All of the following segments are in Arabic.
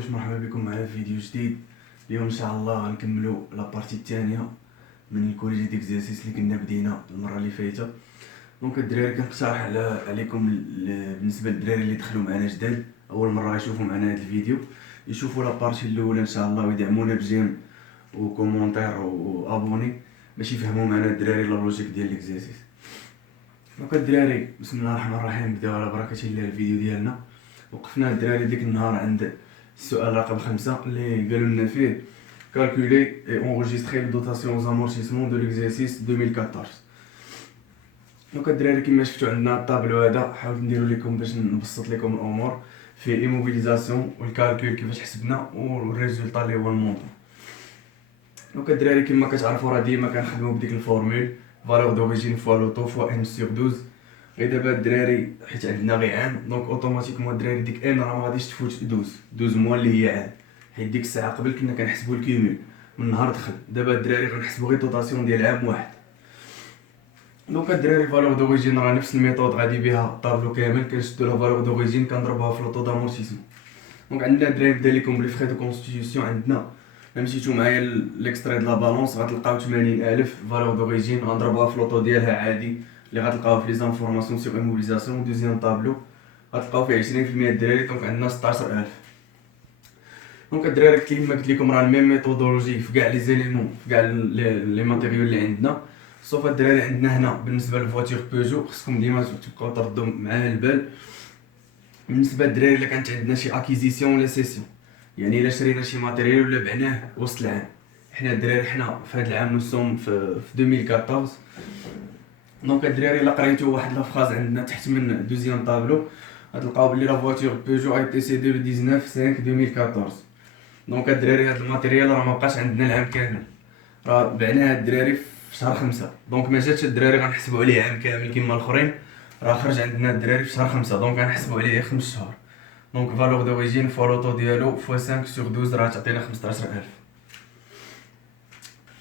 خوش، مرحبا بكم معنا في فيديو جديد. اليوم ان شاء الله غنكملوا لابارتي الثانيه من الكوريجي ديكزارسيس اللي كنا بدينا المره اللي فاتت. دونك الدراري كنقترح عليكم بالنسبه للدراري اللي دخلوا معنا جداد اول مره يشوفوا معنا هذا الفيديو، يشوفوا لابارتي الاولى ان شاء الله ويدعمونا بجيم وكومونتير وابوني باش يفهموا معنا الدراري لا لوجيك ديال ليكزارسيس. دونك الدراري بسم الله الرحمن الرحيم، نبداو على بركه الله الفيديو ديالنا. وقفنا الدراري ديك النهار عند السؤال رقم 5 اللي قالوا لنا فيه calculer et enregistrer les dotations aux amortissements de l'exercice 2014. دونك الدراري كما شفتوا عندنا الطابلو هذا، حاولت نديرو لكم باش نبسط لكم الامور في ايموبيليزاسيون والكالكول كيفاش حسبنا والريزولطا اللي هو المونطون. دونك الدراري كما كتعرفوا راه ديما كنخدموا بديك الفورمول فالور دوريجين فوا لوطو فوا ان سور 12. غير دابا الدراري حيت عندنا غير عام، دونك اوتوماتيكمون الدراري ديك ان راه ما غاديش تفوت 12 موان اللي هي عام، حيت ديك الساعه قبل كنا كنحسبوا الكيمول من نهار دخل. دابا الدراري غنحسبوا غير دوطاسيون ديال عام واحد. دونك الدراري فالور دوريجين راه نفس الميثود غادي بها الطابلو كامل، كنشدو لا فالور دوريجين كنضربوها في لوطو دامورتيسمون. دونك عندنا الدراري نبدا لكم بلي فري دو كونستيتيوسيون. عندنا مشيتو معايا ليكستري د لا بالونس غتلقاو 80000 فالور دوريجين، غنضربوها في لوطو ديالها عادي اللي غتلقاو في لي زانفورماسيون سيغ ايموبيليزاسيون. دوزيام طابلو غتلقاو فيه 20% الدراري، دونك عندنا 16000. دونك الدراري كيما قلت لكم راه الميم ميثودولوجي في كاع لي زيليمون في كاع لي ماتيريال اللي عندنا، سوف الدراري عندنا هنا بالنسبه للفواتير بيجو خصكم ديما تبقاو تردوا معاه البال. بالنسبه للدراري الا كانت عندنا شي اكيزيسيون ولا سيسيون، يعني الا شرينا شي ماتيريال ولا بعناه وسط العام، حنا الدراري حنا في هذا العام نوصوم في 2014. دونك الدراري الا قريتو واحد لافراز عندنا تحت من دوزيام طابلو غتلقاو بلي لا فواتور بيجو اي تي سي دو 19/5/2014. دونك الدراري هاد الماتيريال راه مابقاش عندنا العام كامل، راه بعناها الدراري في شهر 5. دونك ما جاتش الدراري غنحسبوا عليه عام كامل كيما الاخرين، راه خرج عندنا الدراري في شهر 5، دونك غنحسبوا عليه 5 شهور. دونك فالور دوريجين فوا لوطو ديالو فوا 5/12 راه تعطينا 15000.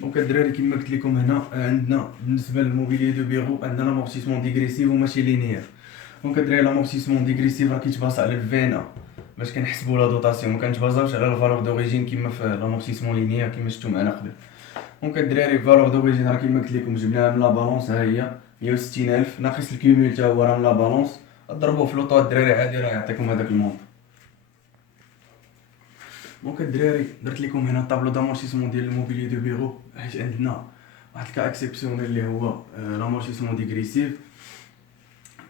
دونك الدراري كيما قلت لكم هنا عندنا بالنسبه للموبيليي دو بيرو عندنا لامورتيسمون ديغريسيف وماشي لينيير. دونك الدراري لامورتيسمون ديغريسيف راه كيتباص على الفينا باش كنحسبوا لا دوطاسيون، ما كنتبازاوش على الفالور دوريجين كيما في لامورتيسمون لينيير كيما شفتوا معنا قبل. دونك الدراري فالور دوريجين راه كيما قلت لكم جبناها من لا بالونس، ها هي 160000 ناقص الكيمول حتى هو راه من لا بالونس، ضربوه في لوطو الدراري عادي راه يعطيكم هذاك المونط. دونك الدراري درت لكم هنا طابلو دامورتيسمون ديال الموبيليي دو بيرو، حيت عندنا واحد الكا اكسيبسيونيل اللي هو لامورتيسمون ديغريسيف.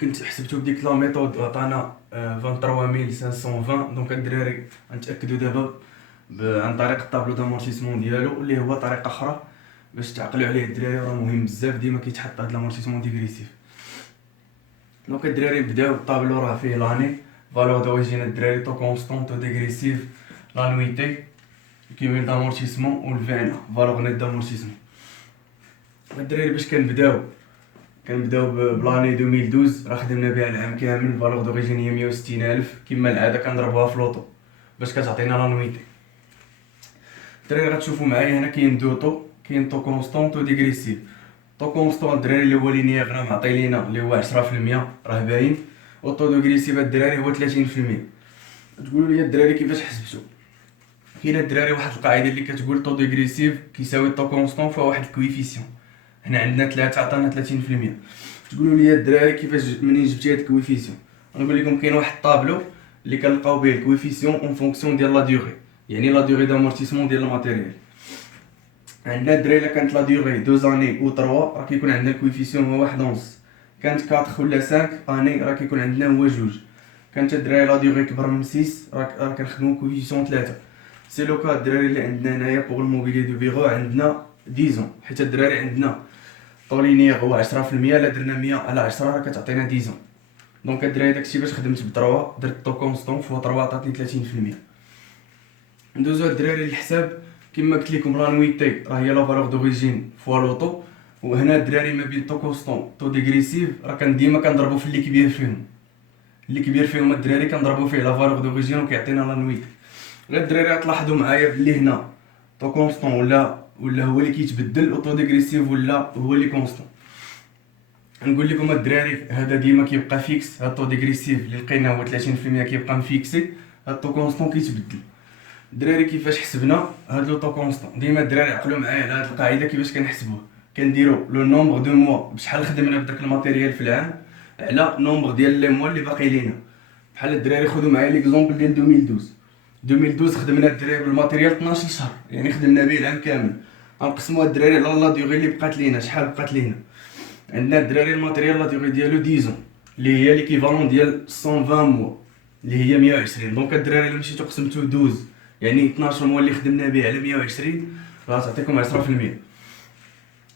كنت حسبتو بديك لا ميثود عطانا 23520. دونك الدراري غنتاكدوا دابا عن طريق الطابلو دامورتيسمون ديالو اللي هو طريقه اخرى باش تعقلوا عليه الدراري، راه مهم بزاف ديما كيتحط هاد لامورتيسمون ديغريسيف. دونك الدراري نبداو الطابلو راه فيه لاني فالور دوريجين الدراري تو كونستون تو ديغريسيف لانويتي كيميل دامورتيسمون والفينا فالور نيت دامورتيسمون. الدراري باش كنبداو بلاني 2012 راه خدمنا بها العام كامل، فالور دوريجين هي 160000 كيما العاده كنضربوها في لوطو باش كتعطينا لانويتي. الدراري غتشوفوا معايا هنا كاين دو طو، كاين طو كونستون تو ديغريسيف. طو كونستون الدراري اللي هو لينيير راه معطي لينا اللي هو 10% راه باين، والطو ديغريسيف الدراري هو 30%. تقولوا لي الدراري كيفاش حسبتو؟ كاينه الدراري واحد القاعده اللي كتقول طو ديغريسيف كيساوي طو كونستون فوا واحد الكويفيسيون، هنا عندنا 3 عطانا 30%. تقولوا لي الدراري كيفاش منين جبتي هاد الكويفيسيون؟ غنقول لكم كاين واحد الطابلو اللي كنلقاو به الكويفيسيون اون فونكسيون ديال لا ديوغي، يعني لا ديوغي دامورتيسمون ديال الماتيريال. عندنا الدراري الا كانت لا ديوغي 2 اني و 3 راه كيكون عندنا الكويفيسيون هو 1.5، كانت 4 ولا 5 اني راه كيكون عندنا هو 2، كانت الدراري لا ديوغي كبر من 6 راه كنخدمو كويفيسيون 3. سي لو كا الدراري اللي عندنا هنايا بوغ الموبيليي دو بيرو عندنا 10 حيت الدراري عندنا طو لينيير هو 10%، الا درنا 100 على 10 راه كتعطينا 10. دونك الدراري داكشي باش خدمت ب 3 درت طو كونستون فوا 3 عطاتني 30%. ندوزو الدراري للحساب كيما قلت لكم لانويتي راه هي لا فالور دوريجين فوا لوطو، وهنا الدراري ما بين طو كونستون طو ديغريسيف راه ديما كنضربو في اللي كبير فيهم، اللي كبير فيهم الدراري كنضربو فيه لا فالور دوريجين وكيعطينا لانويتي. غير الدراري غتلاحظوا معايا بلي هنا طو كونستون ولا هو اللي كيتبدل، و طو ديغريسيف ولا هو اللي كونستون. نقول لكم الدراري هذا ديما كيبقى فيكس، هاد طو ديغريسيف اللي لقينا هو 30% كيبقى مفيكسي، هاد طو كونستون كيتبدل. الدراري كيفاش حسبنا هاد لوطو كونستون؟ ديما الدراري عقلوا معايا على هاد القاعده كيفاش كنحسبوه. كنديرو لو نومبر دو موا بشحال خدمنا بداك الماتيريال في العام على نومبر ديال لي موا اللي باقي لينا. بحال الدراري خذوا معايا ليكزومبل ديال 2012 خدمنا الدراري بالماتيريال 12 شهر، يعني خدمنا به العام كامل. غنقسموها الدراري على لا ديوغي اللي بقات لينا، شحال بقات لينا. عندنا الدراري الماتيريال لا ديوغي ديالو 10 اللي هي ليكيفالون ديال 120 موا اللي هي 120. دونك الدراري الا مشيتو قسمتو 12 يعني 12 موا اللي خدمنا به على 120 راه تعطيكم 10%.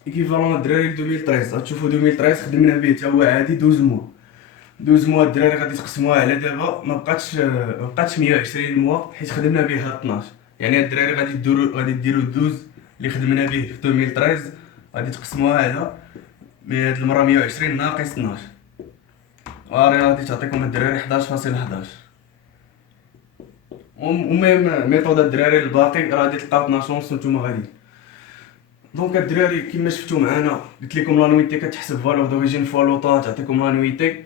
ايكيفالون الدراري 2013 غتشوفوا 2013 خدمنا به حتى هو عادي 12 موا الدراري غادي تقسموها على دابا ما بقاتش 120 موا حيت خدمنا به هاد 12. يعني الدراري غادي ديروا 12 اللي خدمنا به في 2013 غادي تقسموها على هاد المره 120 ناقص 12 غادي تعطيكم الدراري 11.11. المهم ميثود الدراري الباقي راه غادي تلقاو 12 ونص نتوما غادي. دونك الدراري كيما شفتوا معنا قلت لكم لانويتي كتحسب فالور دوريجين فوا لوطا تعطيكم لانويتي.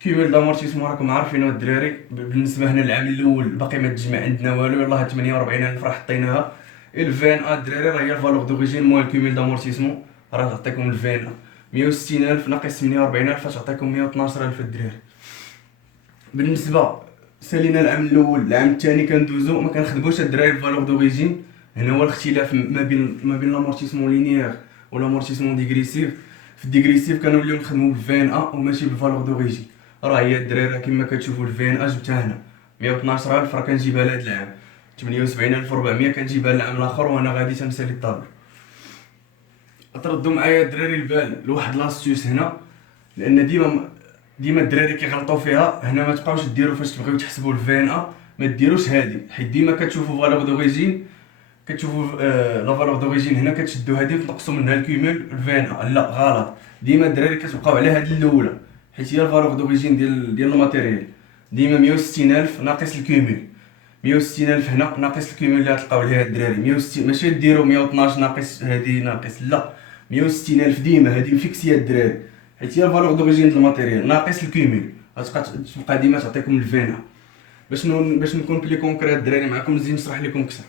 كيميل دامورتيسمون راكم عارفينو الدراري. بالنسبه هنا العام الاول باقي ما تجمع عندنا والو، يلاه 48000 راه حطيناها. الفين الدراري راه هي الفالور دوريجين موال كيميل دامورتيسمون راه تعطيكم الفين 160000 ناقص 48000 تعطيكم 112000 الدراري. بالنسبه سالينا العام الاول العام الثاني كندوزو ما كنخدموش الدراري الفالور دوريجين. هنا هو الاختلاف ما بين لامورتيسمون لينيير و لامورتيسمون ديغريسيف. في الديغريسيف كنوليو نخدمو بالفين وماشي بالفالور دوريجين. راه هي الدراري كيما كتشوفوا الفين جبتها هنا 112000 راه كنجيبها لهاد العام، 78400 كنجيبها للعام الاخر وانا غادي تنسالي الطابلو. تردوا معايا الدراري البال لواحد لاستيوس هنا، لان ديما الدراري كيغلطوا فيها. هنا ما تبقاوش ديروا فاش تبغيو تحسبوا الفين ما ديروش هادي، حيت ديما كتشوفوا فالور دوريجين كتشوفوا لا فالور دوريجين هنا كتشدوا هادي وتنقصوا منها الكيميل الفين. لا غلط، ديما الدراري كتبقاو على هاد الاولى حيت هي الفالور دوريجين ديال الماتيريال. ديما 160000 ناقص الكيميل، 160000 هنا ناقص الكيميل اللي غتلقاو ليها الدراري 160. ماشي ديروا 112 ناقص هادي ناقص، لا 160000 ديما هادي مفيكسيه الدراري حيت هي الفالور دوريجين ديال الماتيريال ناقص الكيميل غتبقى ديما تعطيكم الفين. باش نكون بلي كونكريت الدراري معكم نزيد نشرح لكم اكثر.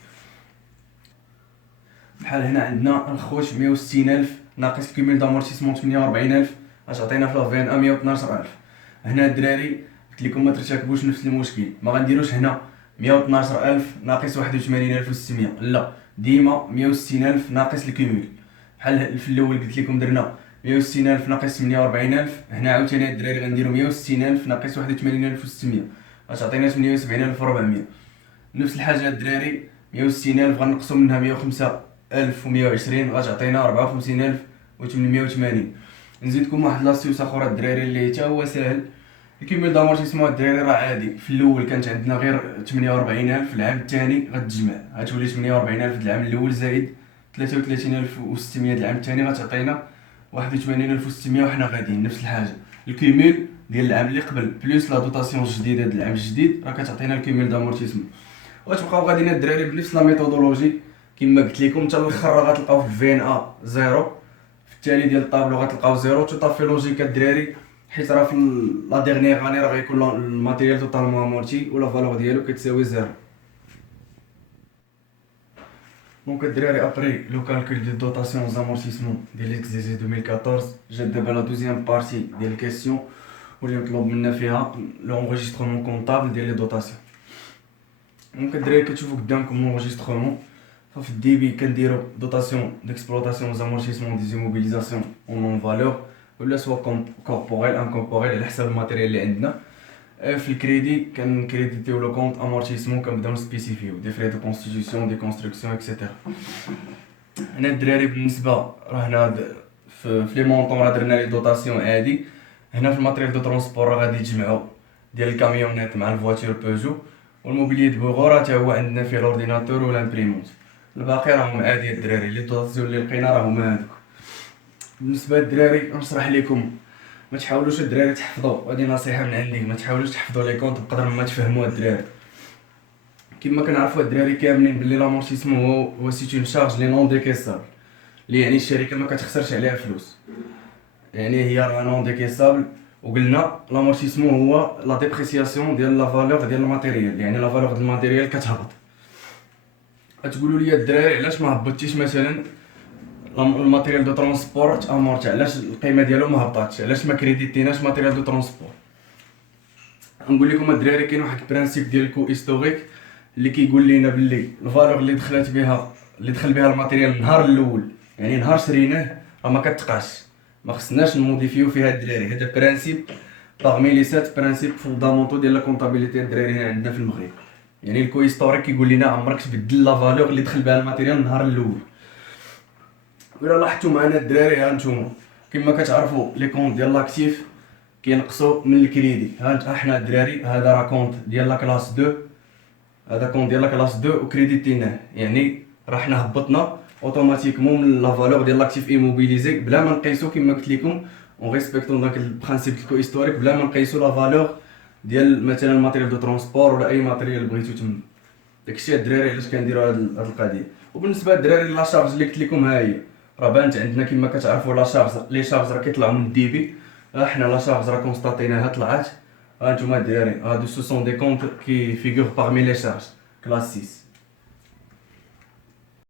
بحال هنا عندنا الخوش 160000 ناقص الكيميل دامورتيسمون 48000 غتعطينا في لافين 112000. هنا الدراري قلت لكم ما ترتكبوش نفس المشكل، ما غنديروش هنا 112000 ناقص 81600، لا ديما 160000 ناقص الكيميل. بحال في الاول قلت لكم درنا 160000 ناقص 48000، هنا عاوتاني الدراري غنديروا 160000 ناقص 81600 غتعطينا 78400. نفس الحاجه الدراري 160000 غنقصوا منها 105120 غتعطينا 54880. نزيدكم واحد لاستيوس اخرى الدراري اللي حتى هو ساهل. الكيميل دامورتيسمون الدراري راه عادي. في الاول كانت عندنا غير 48000، العام الثاني غتجمع غتولي 48000 العام الاول زائد 33600 العام الثاني غتعطينا 81600. وحنا غاديين نفس الحاجه. الكيميل ديال العام اللي قبل بلوس لا دوطاسيون الجديده ديال العام الجديد راه كتعطينا الكيميل دامورتيسمون. وغتبقاو غاديين الدراري بنفس لا ميثودولوجي كما قلت لكم. حتى الاخر راه غتلقاو في الفين زيرو، في التالي ديال الطابلو غتلقاو زيرو. تو طافي لوجيك الدراري حيت راه في لا ديرنيير اني راه غيكون الماتيريال توتالمون امورتي ولا فالور ديالو كتساوي زيرو. دونك الدراري ابري لو كالكول ديال دوطاسيون زامورتيسمون ديال ليكزيزي 2014 جات دابا لا دوزيام بارتي ديال الكيسيون واللي مطلوب منا فيها لونغيسترومون كونطابل ديال لي دوطاسيون. دونك الدراري كتشوفوا قدامكم لونغيسترومون. ففي الديبي كنديرو دوطاسيون ديكسبلوطاسيون زامورتيسمون دي زيموبيليزاسيون اون نون فالور ولا سوا كوربوريل انكوربوريل على حساب الماتيريال اللي عندنا. في الكريدي كنكريديتيو لو كونط امورتيسمون كنبداو نسبيسيفيو دي فري دو كونستيتيوسيون دي كونستركسيون اكسيتيرا. هنا الدراري بالنسبه راه هنا في لي مونطون راه درنا لي دوطاسيون عادي. هنا في الماتيريال دو ترونسبور راه غادي يجمعوا ديال الكاميونيت مع الفواتير بيجو، والموبيليي دو بوغو راه حتى هو عندنا فيه لورديناتور والامبريمونت. الباقي راهم عادي الدراري. لي دوطاسيون اللي لقينا راه هما هادوك. بالنسبه للدراري نشرح لكم، ما تحاولوش الدراري تحفظوا، هذه نصيحه من عندي، ما تحاولوش تحفظوا لي كونط بقدر ما تفهموا الدراري. كما كنعرفوا الدراري كاملين باللي لامورتيسمون هو سيت اون شارج لي نون ديكيسابل، اللي يعني الشركه ما كتخسرش عليها فلوس، يعني هي راه نون ديكيسابل. وقلنا لامورتيسمون هو لا ديبريسياسيون ديال لا فالور ديال الماتيريال، يعني لا فالور ديال الماتيريال كتهبط. غتقولوا لي الدراري علاش ما هبطتيش مثلا الماتيريال دو ترونسبور تامورتي، علاش القيمه ديالو ما هبطاتش، علاش ما كريديتيناش ماتيريال دو ترونسبور؟ نقول لكم الدراري كاين واحد البرانسيپ ديال الكو هيستوريك اللي كيقول لنا باللي الفالور اللي دخلت بها اللي دخل بها الماتيريال النهار الاول، يعني نهار شريناه راه ما كتقاش، ما خصناش نموديفيو فيها الدراري. هذا برانسيپ باغمي لي 7 برانسيپ فوندامونتو ديال لا كونطابيليتي الدراري هنا عندنا في المغرب. يعني الكو هيستوريك كيقول لنا عمرك تبدل لا فالور اللي دخل بها الماتيريال النهار الاول. ولا لاحظتوا معنا الدراري، ها نتوما كما كتعرفوا لي كونط ديال لاكتيف كينقصوا من الكريدي. ها حنا الدراري هذا راه كونط ديال لا كلاس 2، هذا كونط ديال لا كلاس 2 وكريديتيناه، يعني راه حنا هبطنا اوتوماتيكمون من لا فالور ديال لاكتيف ايموبيليزي بلا ما نقيسو كما قلت لكم اون ريسبكتون داك البرانسيپ ديال هيستوريك، بلا ما نقيسو لا فالور ديال مثلا الماتيريال دو ترونسبور ولا اي ماتيريال بغيتو تما. داكشي الدراري علاش كنديروا هاد القضيه. وبالنسبه للدراري لا شارج اللي قلت لكم ها هي راه بانت عندنا كما كتعرفوا لا شارج، لي شارج راه كيطلعوا من الديبي. ها حنا لا شارج راه كونستاتيناها طلعت. ها نتوما الدراري هادو سو سون دي كونط كي فيغور باغمي لي شارج كلاس 6.